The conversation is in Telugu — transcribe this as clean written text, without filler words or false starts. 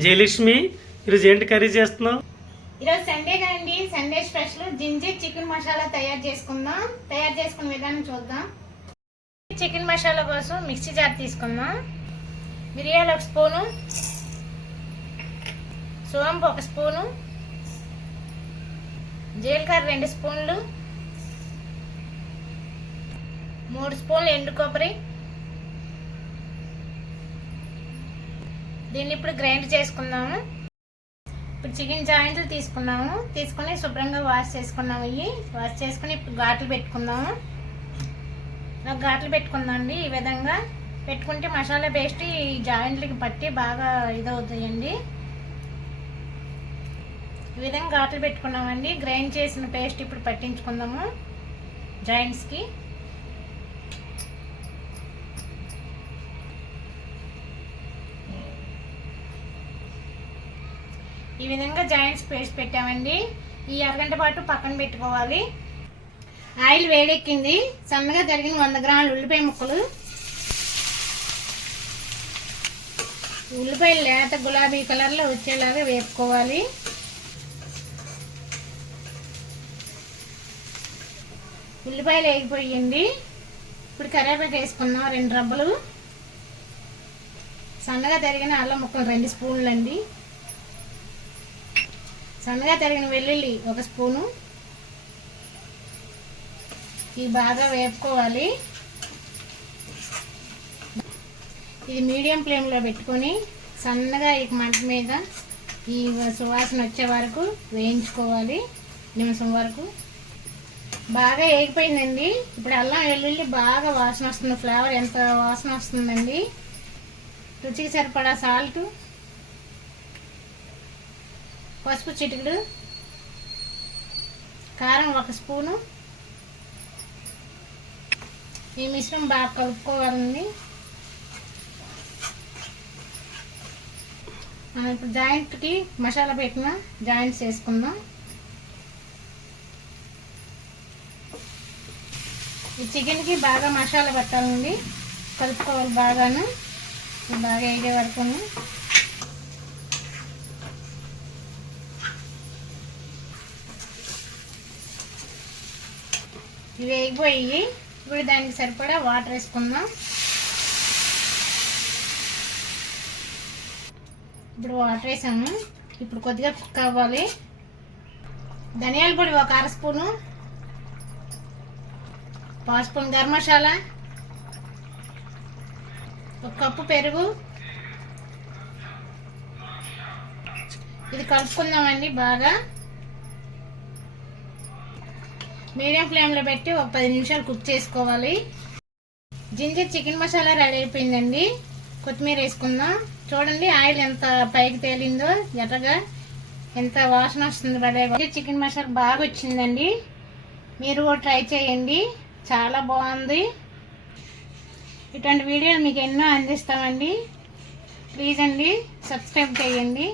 జయలక్ష్మి, ఈరోజు ఏంటి కర్రీ చేస్తున్నావు? ఈరోజు సండే కదండి, Sunday special ginger chicken masala తయారు చేసుకుందాం. తయారు చేసుకునే విధానం చూద్దాం. చికెన్ మసాలా కోసం మిక్సీ జార్ తీసుకుందాం. మిరియాలు 1 స్పూను, సోంపు 1 స్పూను, జీలకర్ర 2 స్పూన్లు, 3 స్పూన్లు ఎండు కొబ్బరి. దీన్ని ఇప్పుడు గ్రైండ్ చేసుకుందాము. ఇప్పుడు చికెన్ జాయింట్లు తీసుకుని శుభ్రంగా వాష్ చేసుకున్నాము. వాష్ చేసుకుని ఇప్పుడు ఘాట్లు పెట్టుకుందాము. ఘాట్లు పెట్టుకుందామండి. ఈ విధంగా పెట్టుకుంటే మసాలా పేస్ట్ ఈ జాయింట్లకి పట్టి బాగా ఇదవుతాయండి. ఈ విధంగా ఘాట్లు పెట్టుకున్నామండి. గ్రైండ్ చేసిన పేస్ట్ ఇప్పుడు పట్టించుకుందాము జాయింట్స్కి. ఈ విధంగా జాయింట్స్ పేస్ట్ పెట్టామండి. ఈ అరగంట పాటు పక్కన పెట్టుకోవాలి. ఆయిల్ వేడెక్కింది. సన్నగా తరిగిన 100 గ్రాముల ఉల్లిపాయ ముక్కలు. ఉల్లిపాయలు లేత గులాబీ కలర్లో వచ్చేలాగా వేపుకోవాలి. ఉల్లిపాయలు వేగిపోయింది. ఇప్పుడు కరివేపాకు వేసుకున్నాం 2 రబ్బలు. సన్నగా తరిగిన అల్లం ముక్కలు 2 స్పూన్లు అండి. సన్నగా తరిగిన వెల్లుల్లి 1 స్పూను. ఇవి బాగా వేపుకోవాలి. ఇది మీడియం ఫ్లేమ్లో పెట్టుకొని సన్నగా ఈ మంట మీద ఈ సువాసన వచ్చే వరకు వేయించుకోవాలి. నిమిషం వరకు. బాగా వేగిపోయిందండి. ఇప్పుడు అల్లం వెల్లుల్లి బాగా వాసన వస్తుంది. ఫ్లేవర్ ఎంత వాసన వస్తుందండి. రుచికి సరిపడా సాల్ట్, పసుపు చిటికెడు, కారం 1 స్పూను. ఈ మిశ్రమం బాగా కలుపుకోవాలండి. మనం ఇప్పుడు జాయింట్కి మసాలా పెట్టిన జాయింట్స్ వేసుకుందాం. ఈ చికెన్కి బాగా మసాలా పట్టాలండి. కలుపుకోవాలి బాగాను. బాగా వేగే వరకు. ఇవి వేగిపోయి ఇప్పుడు దానికి సరిపడా వాటర్ వేసుకుందాం. ఇప్పుడు వాటర్ వేసాము. ఇప్పుడు కొద్దిగా కుక్ అవ్వాలి. ధనియాల పొడి 1 అర spoon, 1 spoon garam masala, 1 cup పెరుగు. ఇది కలుపుకుందామండి బాగా. మీడియం ఫ్లేమ్లో పెట్టి 10 నిమిషాలు కుక్ చేసుకోవాలి. జింజర్ చికెన్ మసాలా రెడీ అయిపోయిందండి. కొత్తిమీర వేసుకుందాం. చూడండి ఆయిల్ ఎంత పైకి తేలిందో, ఎర్రగా ఎంత వాసన వస్తుంది. జింజర్ చికెన్ మసాలా బాగా వచ్చిందండి. మీరు కూడా ట్రై చేయండి. చాలా బాగుంది. ఇటువంటి వీడియోలు మీకు ఎన్నో అందిస్తామండి. ప్లీజ్ అండి సబ్స్క్రైబ్ చేయండి.